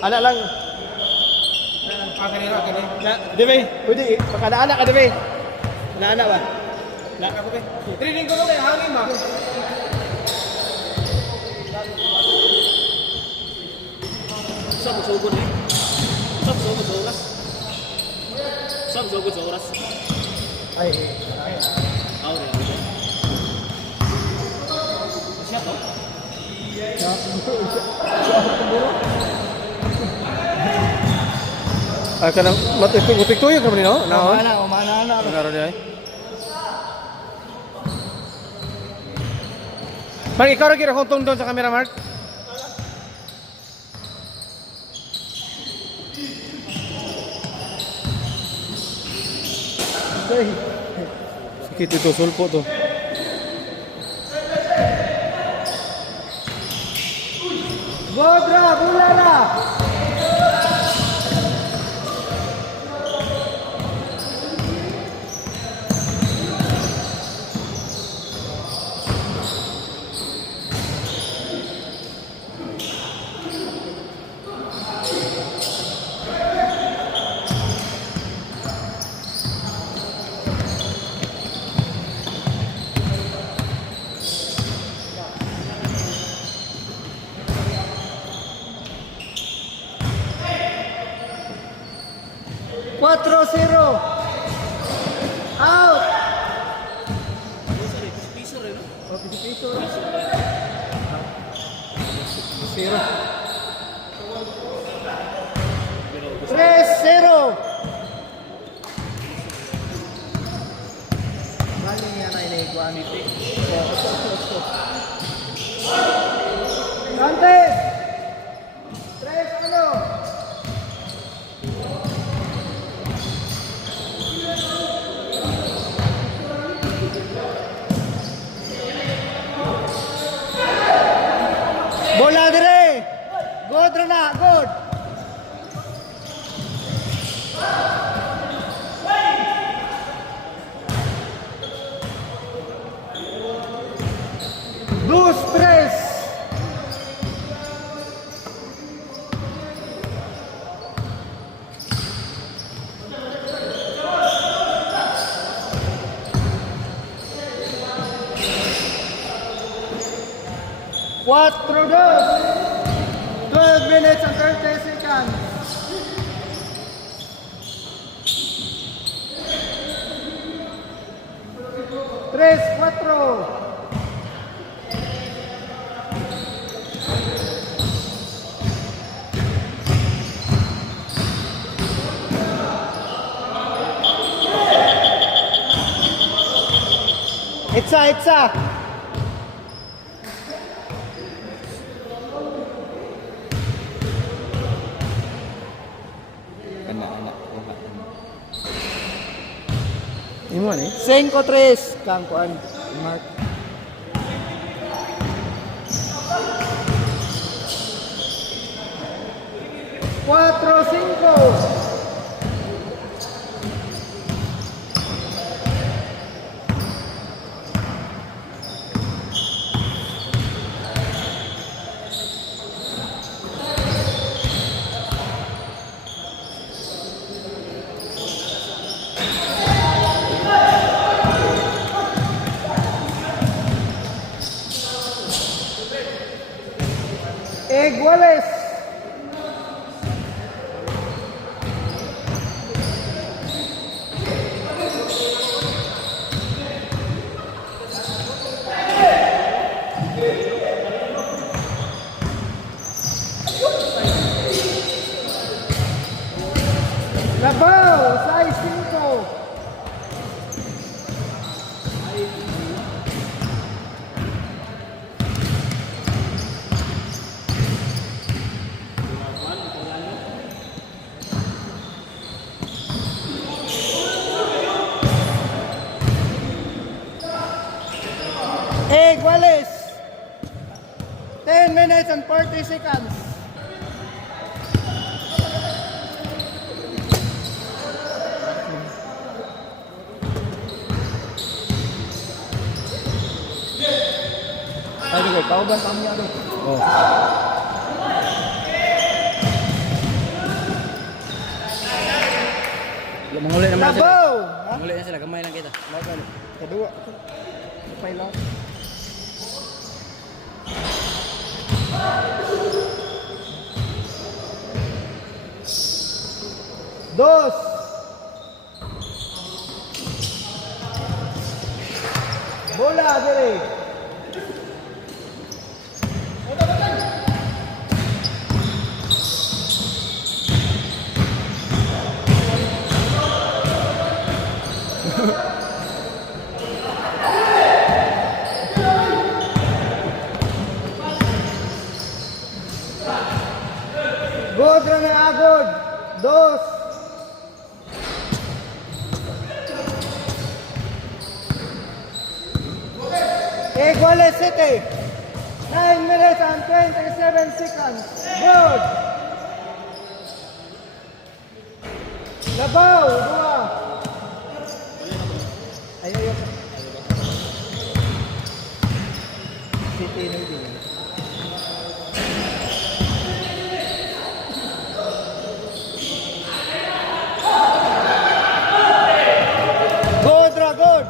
Anak lang. Kanina. Debe, pwede makadaanak ka debe. Anak ba? Ako ba? Training ko rin, hangin ba? Sab sugod ni. Sab sugod sa oras. Sab sugod sa oras. Ay. Aw rin. Siya to. Ah, kanang matik-tuyog naman no? Naon? Umana na. Ngaro di ay. Mark, ikaw rin kung tungtong sa camera, Mark. Sakit ito, sulpo to. Bodra, bulala! Cuatro, zero. Out. Piso rin. Piso. Zero. 3-0. Bali yan ay na-equality. Antes. 3-1. Bola dire. Good Rana, good. Dos, tres. Cuatro, dos. 12 minutes and 30 seconds. Tres, cuatro. Itza. Imo ni. 5-3 kang kuan Mark. Cuatro, cinco. Wallace. Labaw, size 5. Egg Wallace. 10 minutes and 40 seconds. Ay, Doy, pauban pa niya, Doy. Oh. Manguli naman sila. Labaw. Ha? Manguli na sila, gamay lang kita. Laban. Kedua. Kapay lang. Dos. Bola, dire. God na agod. Dos. Iguales 7. 9 minutes and 27 seconds. Good. Labaw. Dua. Ayaw. City na din. Good, good.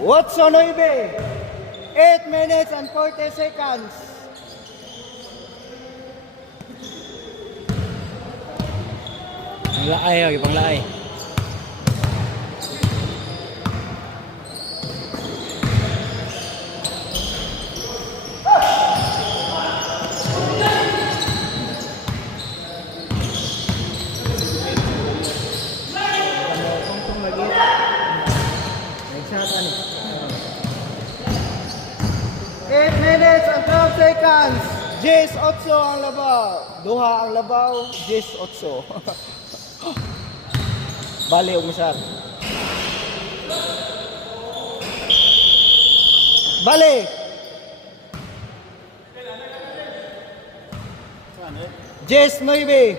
What's on 9? 8 minutes and 40 seconds. Panglaay, panglaay. Kung lagi. Nagsata ni. 8 minutes and 12 seconds. Jis 8 ang labaw. Duha ang labaw. Jis 8. Bali, umisar. Bali. Jis 9.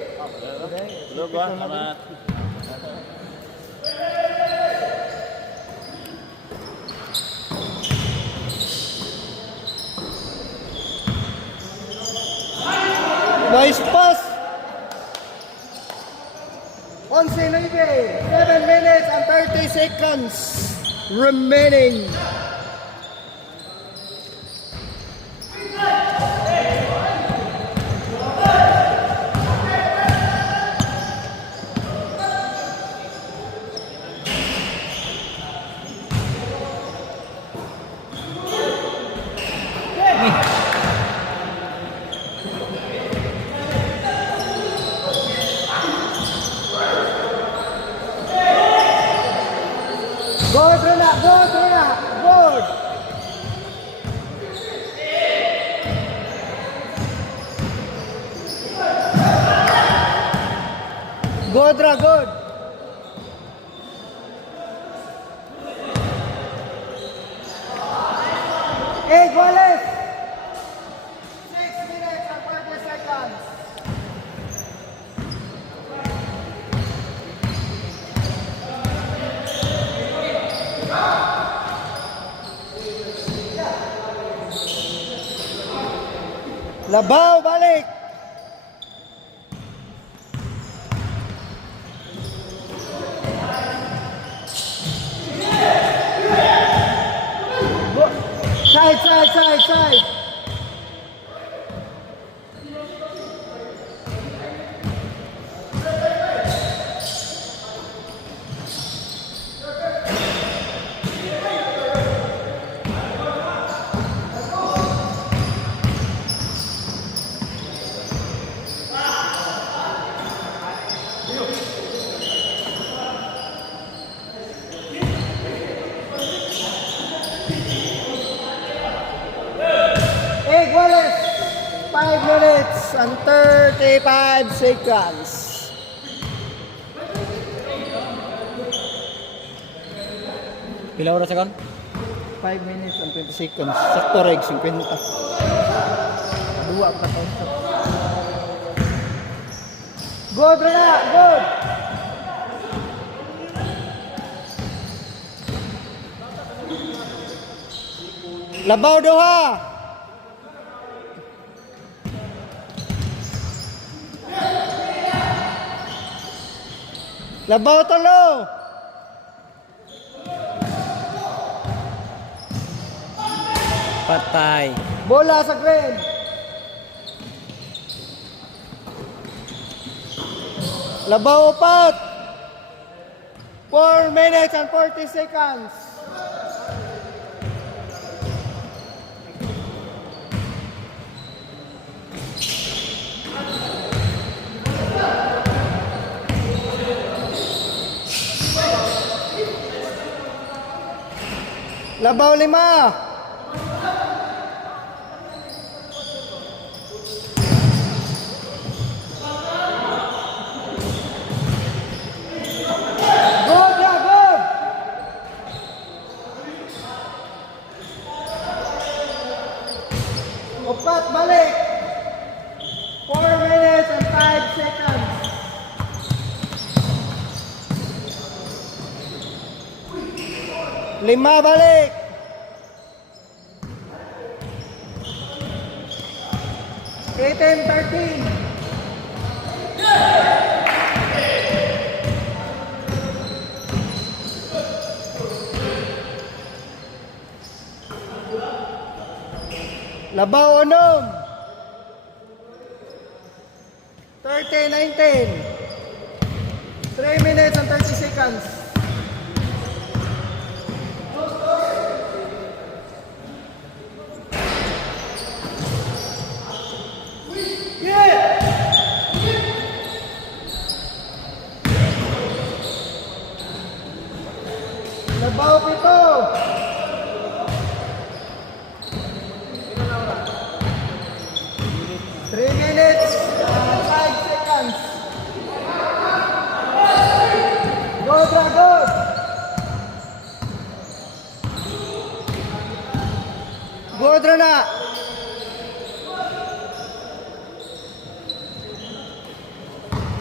Nice pass. 11-9. 7 minutes and 30 seconds remaining. Good, Rena. Good, Rena. Good. Good, Ra. Good. Egg Wallace. 6 minutes and 40 seconds. Labaw, balik. Side, side, side, side. Egg Wallace, 5 minutes and 35 seconds. Pila oras ka? 5 minutes and 20 seconds. Sakto reg, 50. Dua ka to. Good, Rana, good. Labaw duha. Labaw tolo. Patay. Bola sa green. Labaw upat. 4 minutes and 40 seconds. Labaw 5. Upat, balik. 4 minutes and 5 seconds. Lima, balik. 13. Labaw unom. 19. 3 minutes and 30 seconds. Labaw 7. 3 minutes and 5 seconds. Go, Dragon! Go, Drana!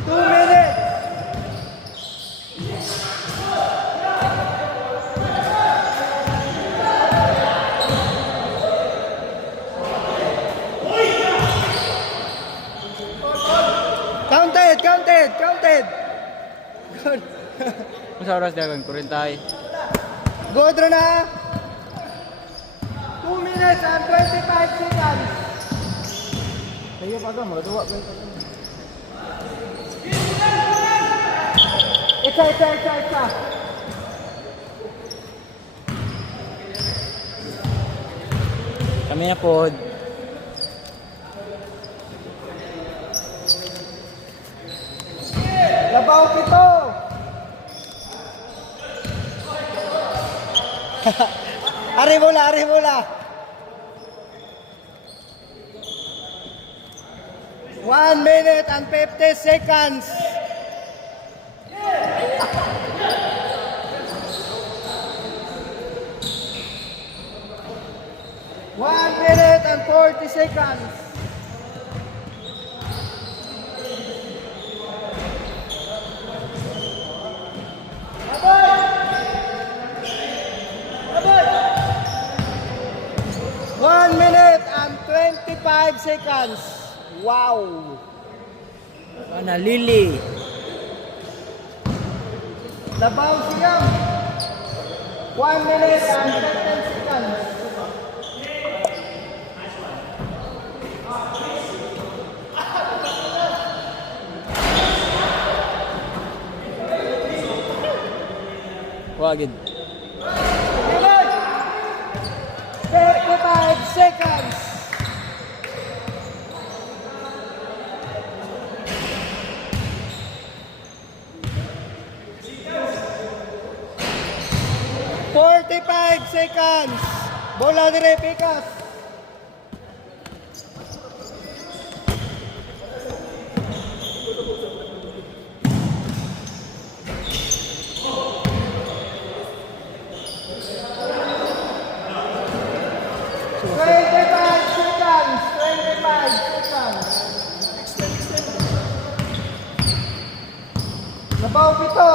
Two minutes. Counted. Good. Masa oras dagan kurentay. Go, Drana. 2 minutes and 25 seconds. Ayo pa ka, magawa ko ito. Isa. Kami na pod. Labaw 7. Ari bola. 1 minute and 50 seconds. One minute and 40 seconds. Abay! 1 minute and 25 seconds. Wow. Ana Lily. Labaw siyam. 1 minute and 10 seconds. Wagid. Minute. 35 seconds. Forty-five seconds. Bola dire pikas. Twenty-five seconds. 25 seconds. Labaw pito.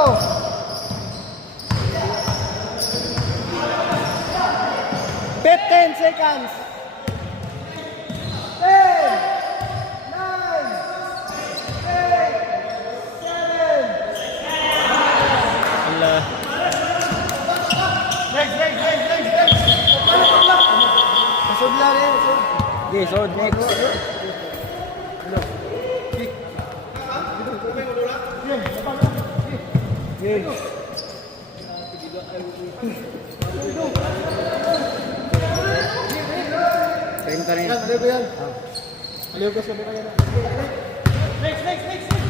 15 seconds. 10, 9, 8, 7. Ala. Masod lang eh. Masod. Okay, so next. Time ka rin. Aliw ko yan. Aliw ko sabi ko yan. Next.